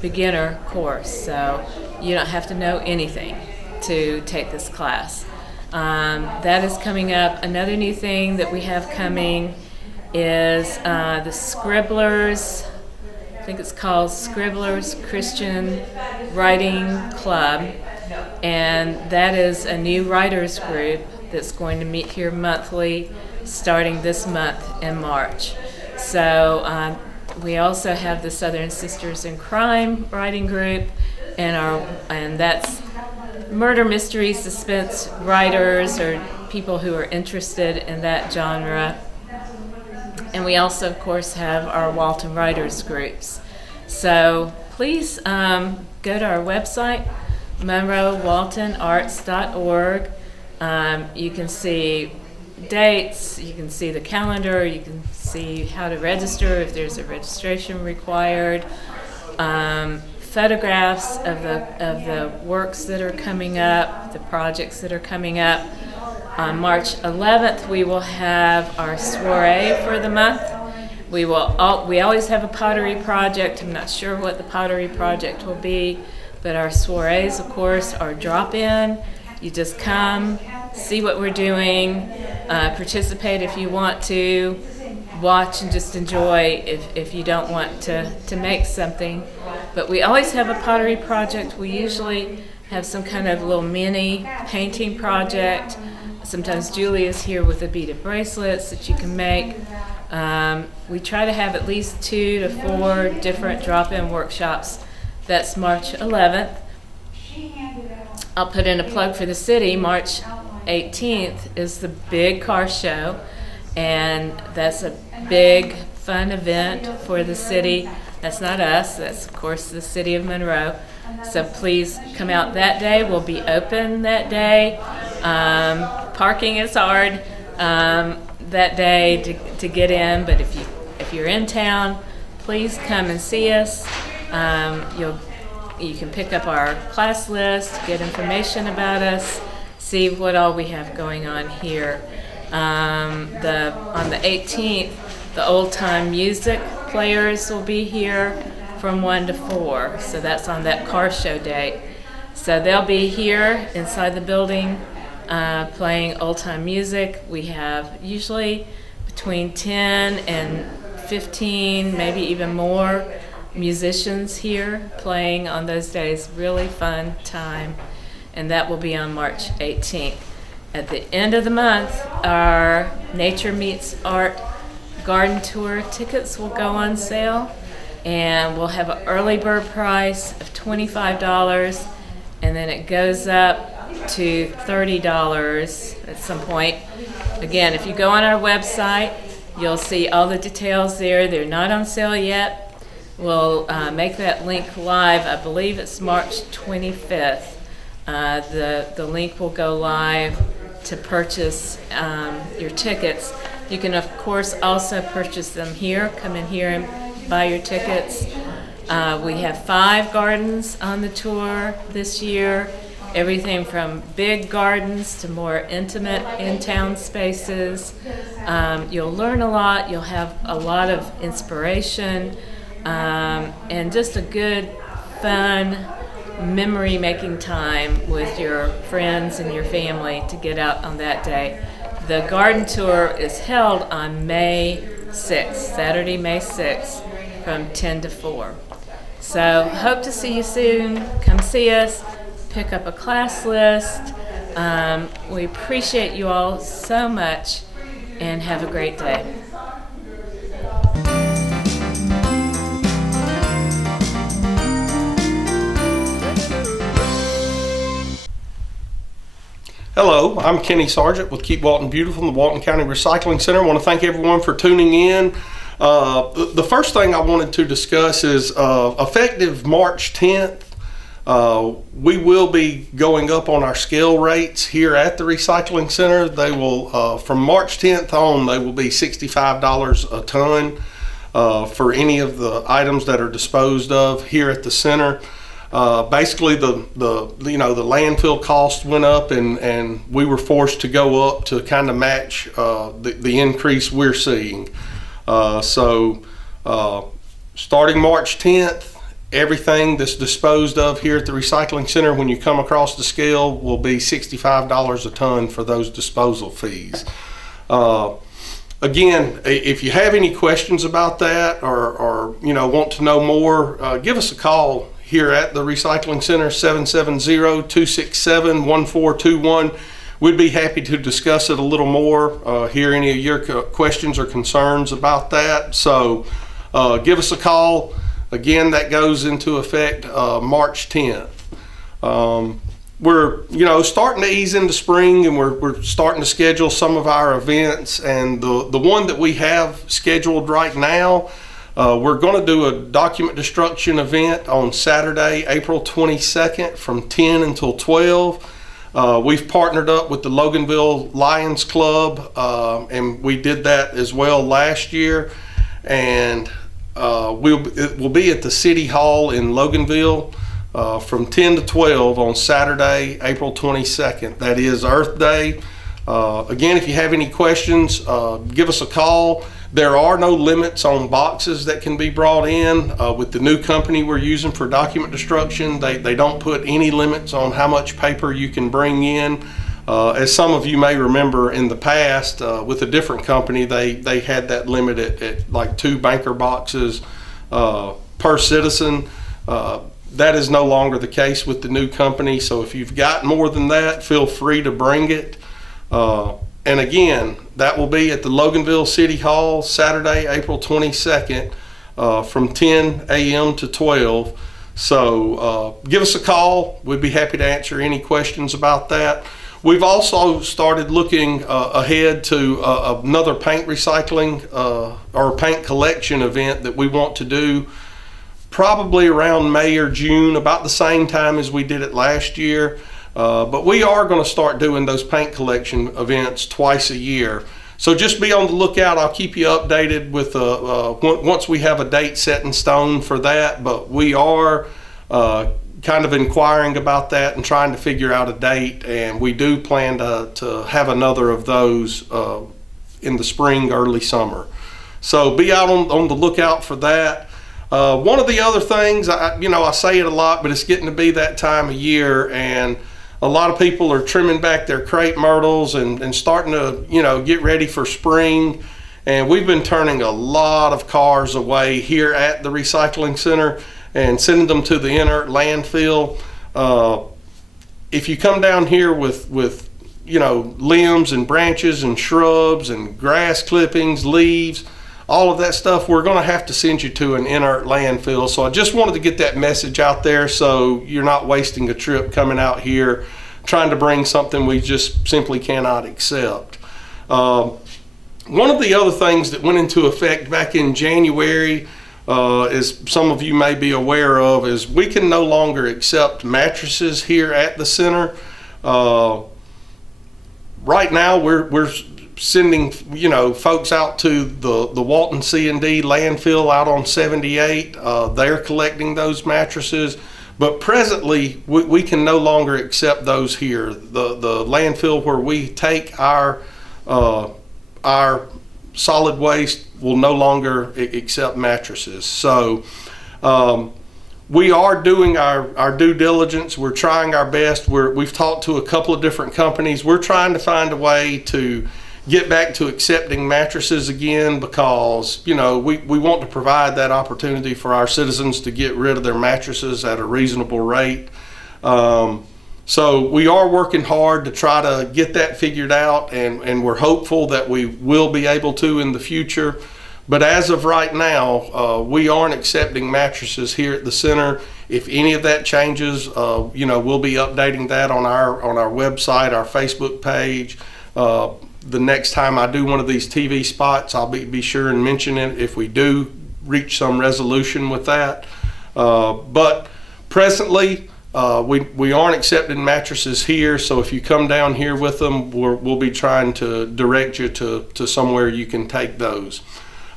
beginner course, so you don't have to know anything to take this class. That is coming up. Another new thing that we have coming is the Scribblers, I think it's called Scribblers Christian Writing Club, and that is a new writers group that's going to meet here monthly starting this month in March. So we also have the Southern Sisters in Crime writing group, and that's murder, mystery, suspense writers or people who are interested in that genre. And we also, of course, have our Walton Writers groups. So please go to our website, MonroeWaltonArts.org. You can see dates, you can see the calendar, you can see how to register if there's a registration required, photographs of the works that are coming up, the projects that are coming up. On March 11th, we will have our soiree for the month. We always have a pottery project. I'm not sure what the pottery project will be, but our soirees, of course, are drop-in. You just come, see what we're doing, participate if you want to, watch and just enjoy if you don't want to make something. But we always have a pottery project. We usually have some kind of little mini painting project. Sometimes Julie is here with the beaded bracelets that you can make. We try to have at least 2 to 4 different drop-in workshops. That's March 11th. I'll put in a plug for the city. March 18th is the big car show, and that's a big fun event for the city. That's not us, that's of course the city of Monroe. So please come out that day. We'll be open that day. Parking is hard that day to get in, but if you're in town, please come and see us. You can pick up our class list, get information about us, see what all we have going on here. On the 18th, the old time music players will be here from 1 to 4. So that's on that car show date. So they'll be here inside the building playing old time music. We have usually between 10 and 15, maybe even more musicians here playing on those days. Really fun time. And that will be on March 18th. At the end of the month, our Nature Meets Art garden tour tickets will go on sale, and we'll have an early bird price of $25, and then it goes up to $30 at some point. Again, if you go on our website, you'll see all the details there. They're not on sale yet. We'll make that link live. I believe it's March 25th. The link will go live to purchase your tickets. You can, of course, also purchase them here. Come in here and buy your tickets. We have 5 gardens on the tour this year. Everything from big gardens to more intimate in-town spaces. You'll learn a lot. You'll have a lot of inspiration and just a good, fun, memory-making time with your friends and your family to get out on that day. The garden tour is held on May 6th, Saturday, May 6th, from 10 to 4. So hope to see you soon. Come see us, pick up a class list. We appreciate you all so much, and have a great day. Hello, I'm Kenny Sargent with Keep Walton Beautiful in the Walton County Recycling Center. I want to thank everyone for tuning in. The first thing I wanted to discuss is effective March 10th, we will be going up on our scale rates here at the Recycling Center. They will, from March 10th on, they will be $65 a ton for any of the items that are disposed of here at the center. Basically the landfill cost went up, and we were forced to go up to kind of match the increase we're seeing. So starting March 10th, everything that's disposed of here at the Recycling Center when you come across the scale will be $65 a ton for those disposal fees. Again, if you have any questions about that or want to know more, give us a call here at the Recycling Center, 770-267-1421. We'd be happy to discuss it a little more, hear any of your questions or concerns about that. So give us a call. Again, that goes into effect March 10th. We're starting to ease into spring, and we're starting to schedule some of our events, and the one that we have scheduled right now, we're going to do a document destruction event on Saturday, April 22nd from 10 until 12. We've partnered up with the Loganville Lions Club, and we did that as well last year. And it will be at the City Hall in Loganville from 10 to 12 on Saturday, April 22nd. That is Earth Day. Again, if you have any questions, give us a call. There are no limits on boxes that can be brought in. With the new company we're using for document destruction, they don't put any limits on how much paper you can bring in. As some of you may remember in the past, with a different company, they had that limit at like 2 banker boxes per citizen. That is no longer the case with the new company, so if you've got more than that, feel free to bring it. And again, that will be at the Loganville City Hall, Saturday, April 22nd, from 10 a.m. to 12. So give us a call. We'd be happy to answer any questions about that. We've also started looking ahead to another paint recycling or paint collection event that we want to do probably around May or June, about the same time as we did it last year. But we are going to start doing those paint collection events twice a year. So just be on the lookout. I'll keep you updated with once we have a date set in stone for that. But we are kind of inquiring about that and trying to figure out a date. And we do plan to have another of those in the spring, early summer. So be out on the lookout for that. One of the other things, I say it a lot, but it's getting to be that time of year, and a lot of people are trimming back their crepe myrtles and starting to, get ready for spring. And we've been turning a lot of cars away here at the recycling center and sending them to the inert landfill. If you come down here with limbs and branches and shrubs and grass clippings, leaves, all of that stuff, we're going to have to send you to an inert landfill. So I just wanted to get that message out there so you're not wasting a trip coming out here trying to bring something we just simply cannot accept. One of the other things that went into effect back in January, as some of you may be aware of, is we can no longer accept mattresses here at the center. Right now we're sending folks out to the Walton C&D landfill out on 78. They're collecting those mattresses, but presently we can no longer accept those here. The landfill where we take our solid waste will no longer accept mattresses. So we are doing our due diligence. We're trying our best. We've talked to a couple of different companies. We're trying to find a way to get back to accepting mattresses again, because we want to provide that opportunity for our citizens to get rid of their mattresses at a reasonable rate. So we are working hard to try to get that figured out, and we're hopeful that we will be able to in the future. But as of right now, we aren't accepting mattresses here at the center. If any of that changes, we'll be updating that on our website, our Facebook page. The next time I do one of these TV spots, I'll be sure and mention it if we do reach some resolution with that. But presently, we aren't accepting mattresses here, so if you come down here with them, we'll be trying to direct you to somewhere you can take those.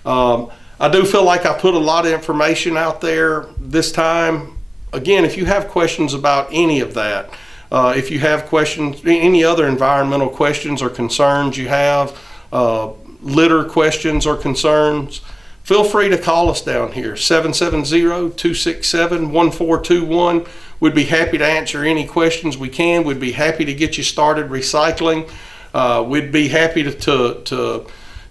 I do feel like I put a lot of information out there this time. Again, if you have questions about any of that, if you have questions, any other environmental questions or concerns you have, litter questions or concerns, feel free to call us down here, 770-267-1421. We'd be happy to answer any questions we can. We'd be happy to get you started recycling. We'd be happy to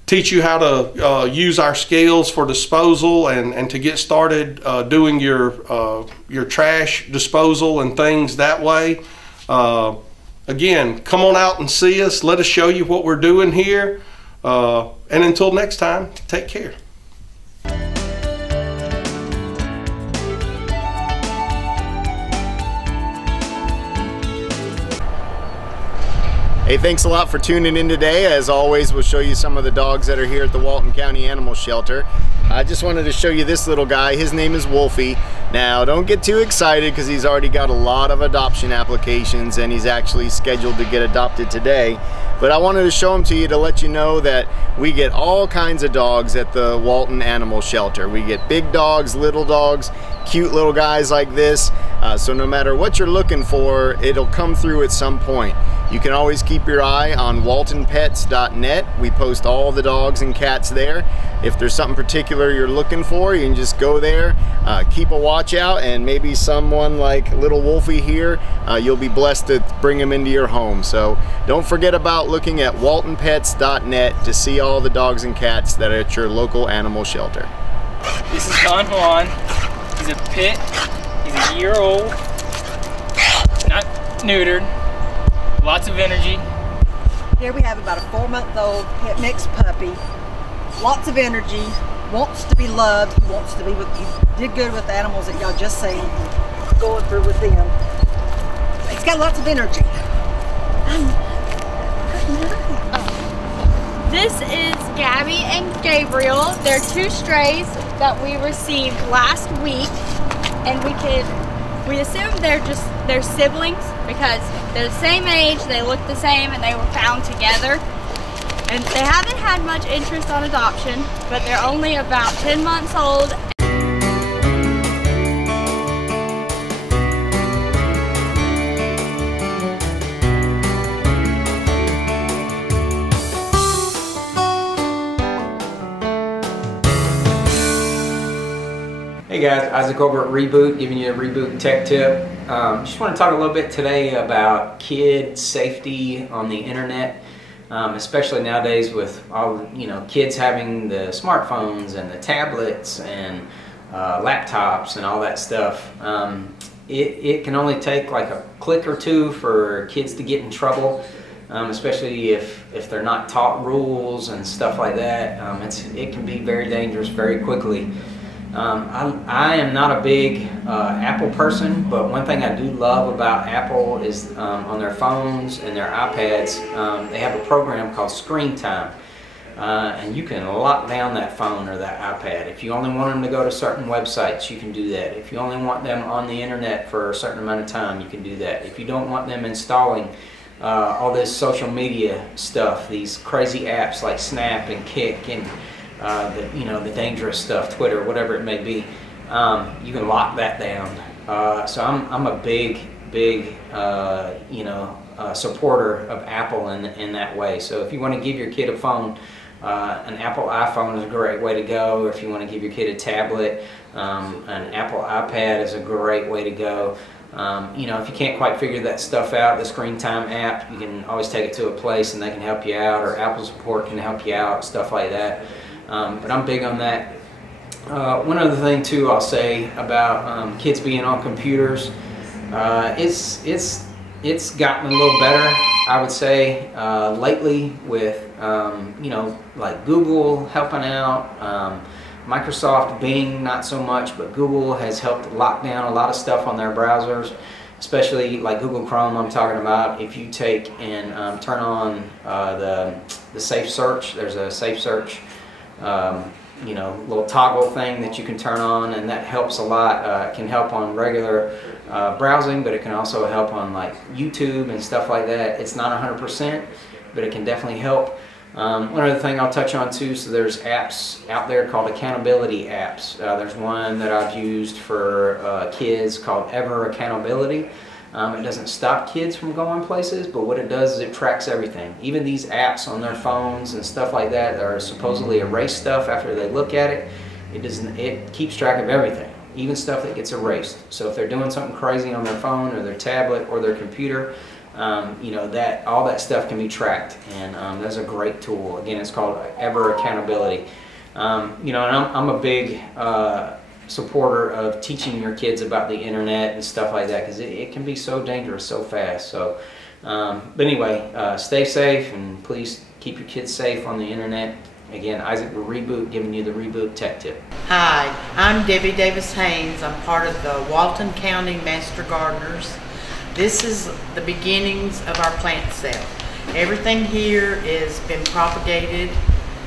teach you how to use our scales for disposal and to get started doing your trash disposal and things that way. Again, come on out and see us. Let us show you what we're doing here. And until next time, take care. Hey, thanks a lot for tuning in today. As always, we'll show you some of the dogs that are here at the Walton County Animal Shelter. I just wanted to show you this little guy. His name is Wolfie. Now, don't get too excited because he's already got a lot of adoption applications and he's actually scheduled to get adopted today. But I wanted to show him to you to let you know that we get all kinds of dogs at the Walton Animal Shelter. We get big dogs, little dogs, cute little guys like this. So no matter what you're looking for, it'll come through at some point. You can always keep your eye on waltonpets.net. We post all the dogs and cats there. If there's something particular you're looking for, you can just go there, keep a watch out, and maybe someone like little Wolfie here, you'll be blessed to bring him into your home. So don't forget about looking at waltonpets.net to see all the dogs and cats that are at your local animal shelter. This is Don Juan. He's a pit. He's a year old, not neutered, lots of energy. Here we have about a 4-month-old pit mix puppy, lots of energy, wants to be loved, he wants to be with you. Did good with the animals that y'all just seen, going through with them. He's got lots of energy. This is Gabby and Gabriel. They're 2 strays that we received last week, and we assume they're siblings because they're the same age, they look the same, and they were found together. And they haven't had much interest on adoption, but they're only about 10 months old. Hey guys, Isaac over at Reboot, giving you a Reboot tech tip. Just want to talk a little bit today about kid safety on the internet, especially nowadays with all kids having the smartphones and the tablets and laptops and all that stuff. It can only take like a click or two for kids to get in trouble, especially if they're not taught rules and stuff like that. It can be very dangerous very quickly. I am not a big Apple person, but one thing I do love about Apple is on their phones and their iPads, they have a program called Screen Time. And you can lock down that phone or that iPad. If you only want them to go to certain websites, you can do that. If you only want them on the internet for a certain amount of time, you can do that. If you don't want them installing all this social media stuff, these crazy apps like Snap and Kick and the dangerous stuff, Twitter, whatever it may be, you can lock that down. So I'm a big supporter of Apple in that way. So if you want to give your kid a phone, an Apple iPhone is a great way to go. Or if you want to give your kid a tablet, an Apple iPad is a great way to go. If you can't quite figure that stuff out, the Screen Time app, you can always take it to a place and they can help you out, or Apple support can help you out, stuff like that. But I'm big on that. One other thing too I'll say about kids being on computers, it's gotten a little better, I would say, lately with like Google helping out, Microsoft, Bing not so much, but Google has helped lock down a lot of stuff on their browsers, especially like Google Chrome I'm talking about. If you take and turn on the safe search, there's a safe search little toggle thing that you can turn on, and that helps a lot. It can help on regular browsing, but it can also help on like YouTube and stuff like that. It's not 100%, but it can definitely help. One other thing I'll touch on too, so there's apps out there called accountability apps. There's one that I've used for kids called Ever Accountability. It doesn't stop kids from going places, but what it does is it tracks everything. Even these apps on their phones and stuff like that are supposedly erase stuff after they look at it. It keeps track of everything, even stuff that gets erased. So if they're doing something crazy on their phone or their tablet or their computer, all that stuff can be tracked, and that's a great tool. Again, it's called Ever Accountability. And I'm a big supporter of teaching your kids about the internet and stuff like that, because it can be so dangerous so fast. So, but anyway, stay safe and please keep your kids safe on the internet. Again, Isaac with Reboot, giving you the Reboot tech tip. Hi, I'm Debbie Davis Haynes. I'm part of the Walton County Master Gardeners. This is the beginnings of our plant sale. Everything here has been propagated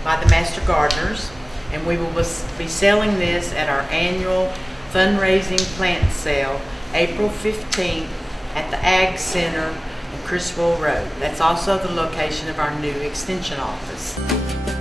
by the Master Gardeners. and we will be selling this at our annual fundraising plant sale April 15th at the Ag Center on Criswell Road. That's also the location of our new extension office.